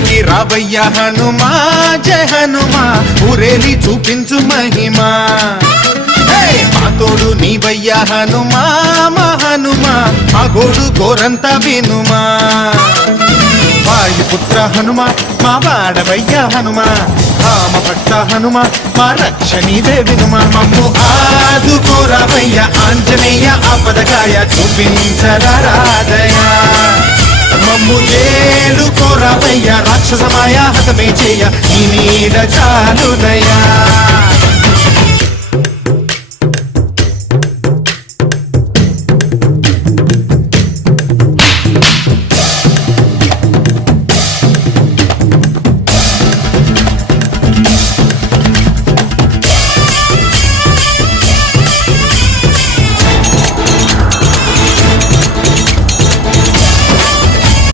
ఊరికి రావయ్య హనుమా జయ హనుమా ఊరేలి చూపించు మహిమా మా తోడు నీవయ్య హనుమా మా హనుమా మా గోడు గోరంత వినుమా వాయుపుత్ర హనుమా మా వాడవయ్య హనుమా రామభట్ట హనుమా మా రక్షణీదే వినుమా మమ్ము ఆదుకోరావయ్య ఆంజనేయ ఆపదగాయ చూపించరాదయ మమ్ము ఏలుకోరావయ్య రాక్షసమాయ హతమే చేయ ఈ నీడ చాలుదయా